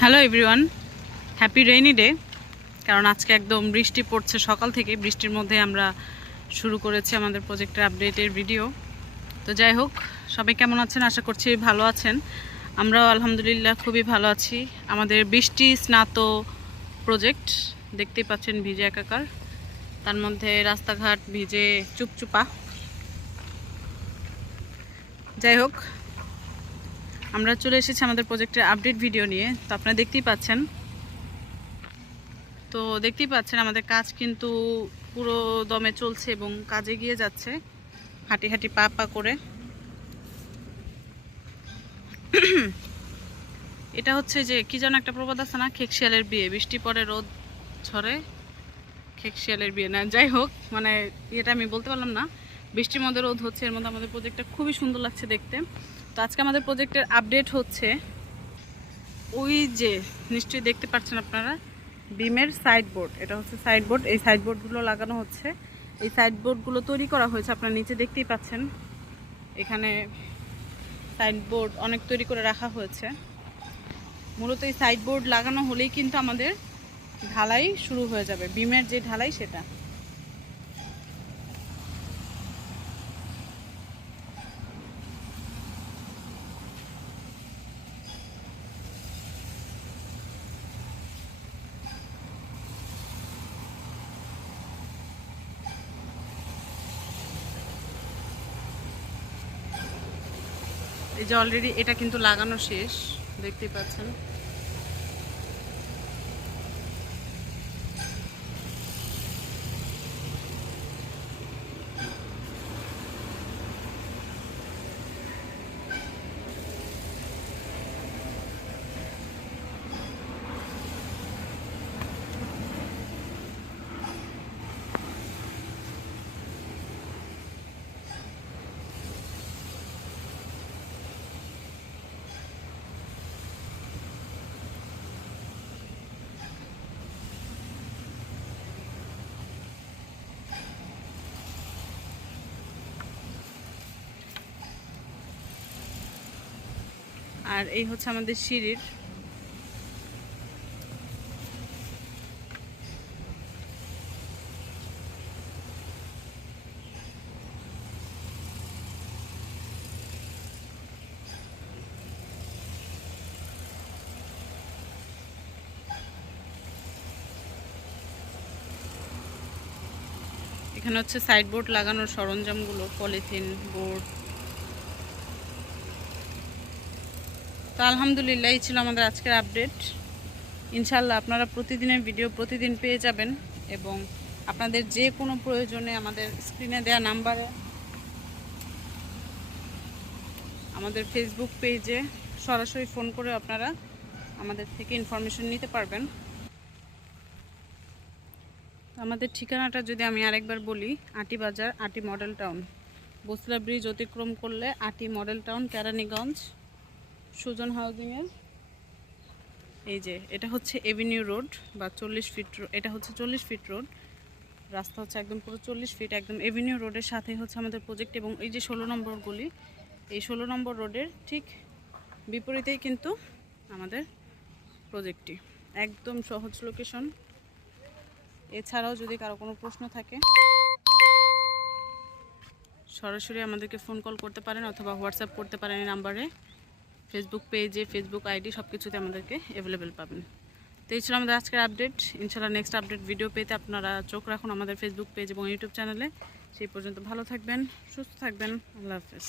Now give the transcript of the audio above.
Hello everyone, happy rainy day. কারণ আজকে একদম বৃষ্টি পড়ছে, সকাল থেকে বৃষ্টির মধ্যে আমরা শুরু করেছি আমাদের প্রজেক্টের আপডেটের ভিডিও। তো যাই হোক, সবাই কেমন আছেন? আশা করছি ভালো আছেন। আমরাও আলহামদুলিল্লাহ খুবই ভালো আছি। আমাদের বৃষ্টি স্নাত প্রজেক্ট দেখতেই পাচ্ছেন, ভিজে একাকার, তার মধ্যে রাস্তাঘাট ভিজে চুপচুপা। যাই হোক, আমরা চলে এসেছি আমাদের প্রজেক্টের আপডেট ভিডিও নিয়ে। তো আপনারা দেখতেই পাচ্ছেন আমাদের কাজ কিন্তু পুরো দমে চলছে এবং কাজে গিয়ে যাচ্ছে হাঁটি হাঁটি পা পা করে। এটা হচ্ছে যে কি যেন একটা প্রবাদ আছে না, খেকশিয়ালের বিয়ে, বৃষ্টি পড়ে রোদ ঝরে, খেকশিয়ালের বিয়ে না। যাই হোক, মানে এটা আমি বলতে পারলাম না। বৃষ্টির মধ্যে রোদ হচ্ছে, এর মধ্যে আমাদের প্রজেক্টটা খুবই সুন্দর লাগছে দেখতে। তো আজকে আমাদের প্রজেক্টের আপডেট হচ্ছে ওই যে নিশ্চয়ই দেখতে পাচ্ছেন আপনারা, বিমের সাইডবোর্ড। এটা হচ্ছে সাইডবোর্ড। এই সাইডবোর্ডগুলো লাগানো হচ্ছে। এই সাইডবোর্ডগুলো তৈরি করা হয়েছে, আপনারা নিচে দেখতেই পাচ্ছেন। এখানে সাইডবোর্ড অনেক তৈরি করে রাখা হয়েছে। মূলত এই সাইডবোর্ড লাগানো হলেই কিন্তু আমাদের ঢালাই শুরু হয়ে যাবে, বিমের যে ঢালাই সেটা। এই যে অলরেডি এটা কিন্তু লাগানো শেষ, দেখতেই পাচ্ছেন। আর এই হচ্ছে আমাদের সিঁড়ির এখানে হচ্ছে সাইডবোর্ড লাগানোর সরঞ্জামগুলো, পলিথিন বোর্ড। তো আলহামদুলিল্লাহ, এই ছিল আমাদের আজকের আপডেট। ইনশাল্লাহ আপনারা প্রতিদিনের ভিডিও প্রতিদিন পেয়ে যাবেন এবং আপনাদের যে কোনো প্রয়োজনে আমাদের স্ক্রিনে দেওয়া নাম্বারে, আমাদের ফেসবুক পেজে সরাসরি ফোন করে আপনারা আমাদের থেকে ইনফরমেশন নিতে পারবেন। আমাদের ঠিকানাটা যদি আমি আরেকবার বলি, আটি বাজার, আটি মডেল টাউন, বসলা ব্রিজ অতিক্রম করলে আটি মডেল টাউন, কেরানীগঞ্জ, সুজন হাউজিংয়ের এই যে এটা হচ্ছে এভিনিউ রোড বা 40 ফিট। এটা হচ্ছে 40 ফিট রোড, রাস্তা হচ্ছে একদম পুরো 40 ফিট, একদম এভিনিউ রোডের সাথে হচ্ছে আমাদের প্রজেক্ট। এবং এই যে 16 নম্বর গলি, এই 16 নম্বর রোডের ঠিক বিপরীতেই কিন্তু আমাদের প্রজেক্টটি, একদম সহজ লোকেশন। এছাড়াও যদি কারো কোনো প্রশ্ন থাকে সরাসরি আমাদেরকে ফোন কল করতে পারেন অথবা হোয়াটসঅ্যাপ করতে পারেন এই নাম্বারে। ফেসবুক পেজে, ফেসবুক আইডি সব কিছুতে আমাদেরকে অ্যাভেলেবেল পাবেন। তো এই ছিল আমাদের আজকের আপডেট। ইনশাআল্লাহ নেক্সট আপডেট ভিডিও পেতে আপনারা চোখ রাখুন আমাদের ফেসবুক পেজ এবং ইউটিউব চ্যানেলে। সেই পর্যন্ত ভালো থাকবেন, সুস্থ থাকবেন। আল্লাহ হাফেজ।